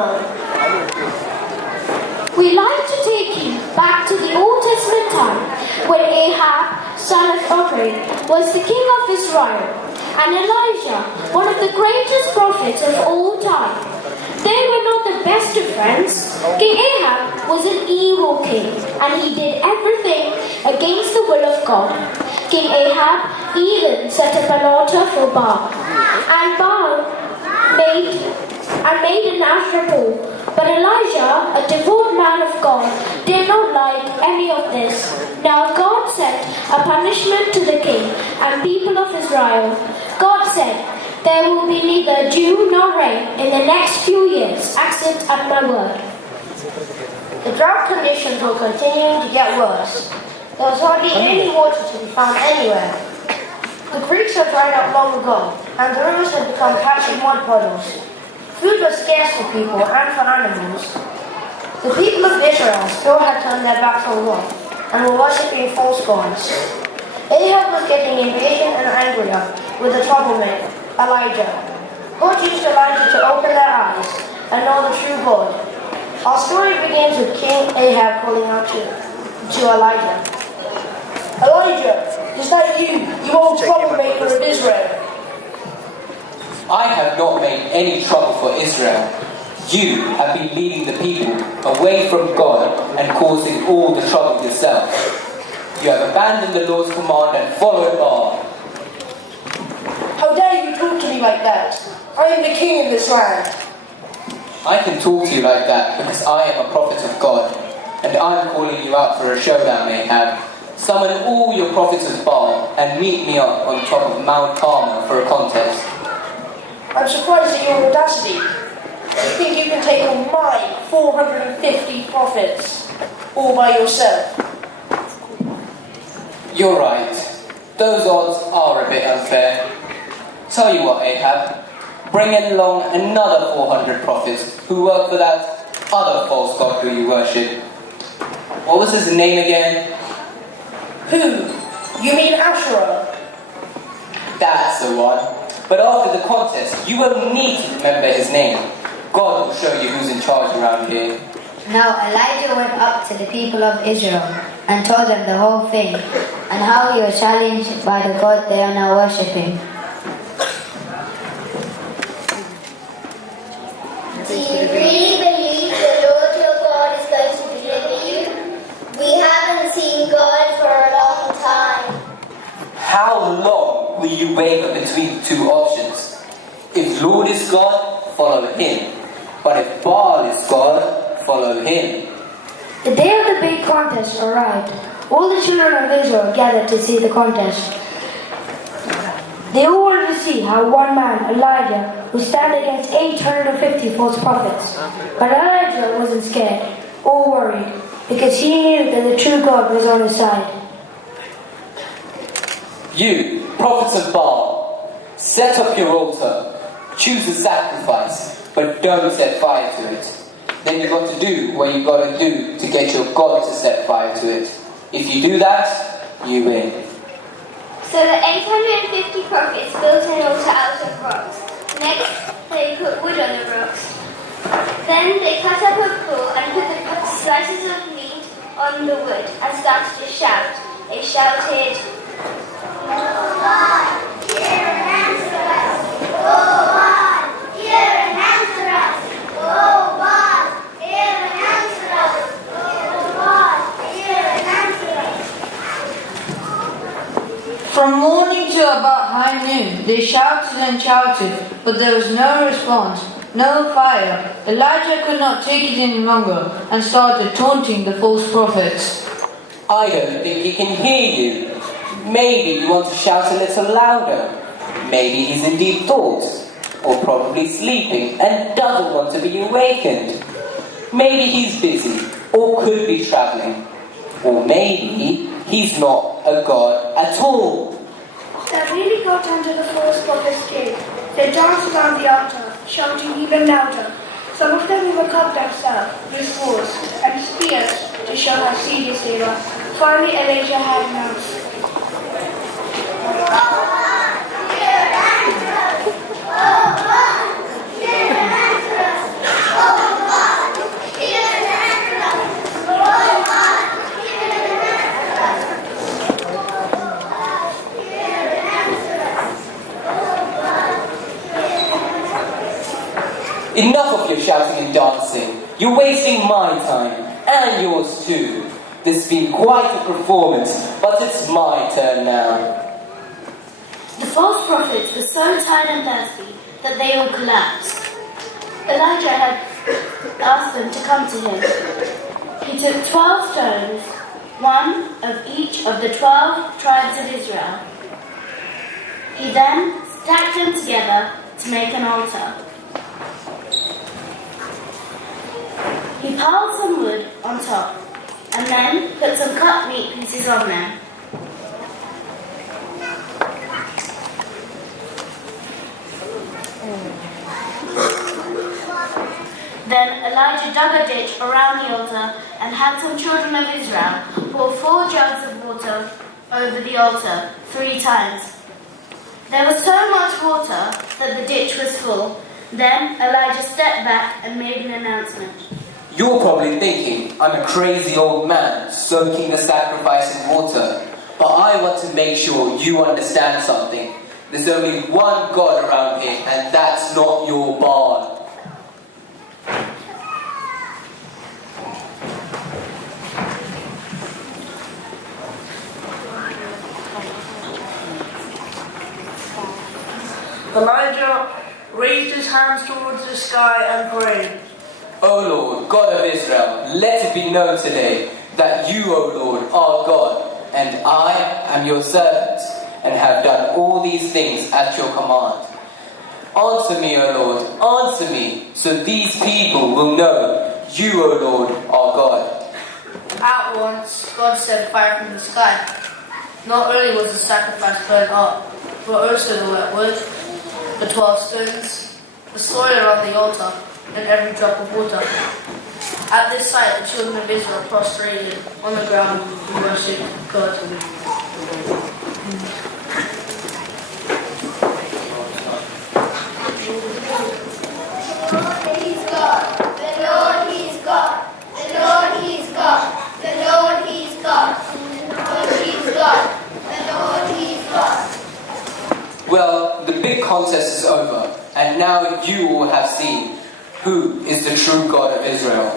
on. We like to take you back to the Old Testament time when Ahab, son of Omri, was the king of Israel, and Elijah, one of the greatest prophets of all time. They were not the best of friends. King Ahab was an evil king, and he did everything against the will of God. King Ahab even set up an altar for Baal, and Baal made an Asherah pole. But Elijah, a devout man of God, did not like any of this. Now God sent a punishment to the king and people of Israel. God said, "There will be neither dew nor rain in the next few years, except at my word." The drought conditions were continuing to get worse. There was hardly any water to be found anywhere. The creeks had dried up long ago, and the rivers had become patched with mud puddles. Food was scarce for people and for animals. The people of Israel still had turned their backs on God and were worshipping false gods. Ahab was getting impatient and angrier with the troublemaker, Elijah. God used Elijah to open their eyes and know the true God. Our story begins with King Ahab calling out to Elijah. "Elijah, is that you old troublemaker of Israel?" I have not made any trouble for Israel. You have been leading the people away from God and causing all the trouble yourself. You have abandoned the Lord's command and followed Baal. How dare you talk to me like that? I am the king in this land. I can talk to you like that because I am a prophet of God, and I am calling you out for a showdown, Ahab. Summon all your prophets of Baal and meet me up on top of Mount Carmel for a contest. I'm surprised at your audacity. You think you can take on my 450 prophets all by yourself? You're right. Those odds are a bit unfair. Tell you what, Ahab. Bring along another 400 prophets who work for that other false god who you worship. What was his name again? Who? You mean Asherah? That's the one. But after the contest, you won't need to remember his name. God will show you who's in charge around here. Now Elijah went up to the people of Israel and told them the whole thing, and how he was challenged by the God they are now worshipping. Do you really believe the Lord your God is going to deliver you? We haven't seen God for a long time. How long will you waver between two options? If Lord is God, follow him. But if Baal is God, follow him. The day of the big contest arrived. All the children of Israel gathered to see the contest. They all wanted to see how one man, Elijah, would stand against 850 false prophets. But Elijah wasn't scared or worried, because he knew that the true God was on his side. You, prophets of Baal, set up your altar, choose a sacrifice, but don't set fire to it. Then you've got to do what you've got to do to get your God to set fire to it. If you do that, you win. So the 850 prophets built an altar out of rocks. Next, they put wood on the rocks. Then they cut up a pool and put the slices of meat on the wood and started to shout. They shouted, "Oh God, hear and answer us! Oh God, hear and answer us! Oh God, hear and answer us! Oh God, hear and answer us!" From morning to about high noon, they shouted and shouted, but there was no response, no fire. Elijah could not take it any longer and started taunting the false prophets. I don't think he can hear you. Maybe you want to shout a little louder. Maybe he's in deep thoughts, or probably sleeping and doesn't want to be awakened. Maybe he's busy, or could be travelling. Or maybe he's not a god at all. They really got under the false prophet's skin. They danced around the altar, shouting even louder. Some of them even cut themselves with swords and spears to show how serious they were. Finally, Elijah had announced, Oh God, hear and answer us! Oh God, hear and answer us! Oh Enough of your shouting and dancing. You're wasting my time, and yours too. This has been quite a performance, but it's my turn now. The false prophets were so tired and thirsty that they all collapsed. Elijah had asked them to come to him. He took 12 stones, one of each of the 12 tribes of Israel. He then stacked them together to make an altar. He piled some wood on top and then put some cut meat pieces on them. Then Elijah dug a ditch around the altar and had some children of Israel pour 4 jugs of water over the altar 3 times. There was so much water that the ditch was full. Then Elijah stepped back and made an announcement. You're probably thinking I'm a crazy old man soaking the sacrifice in water. But I want to make sure you understand something. There's only one God around here, and that's not your Baal. Elijah raised his hands towards the sky and prayed. O Lord, God of Israel, let it be known today that you, O Lord, are God, and I am your servant, and have done all these things at your command. Answer me, O Lord, answer me, so these people will know you, O Lord, are God. At once, God sent fire from the sky. Not only was the sacrifice burned up, but also the wet wood, the 12 stones, the soil around the altar, and every drop of water. At this sight, the children of Israel prostrated on the ground and worshipped God. Well, the big contest is over, and now you all have seen who is the true God of Israel.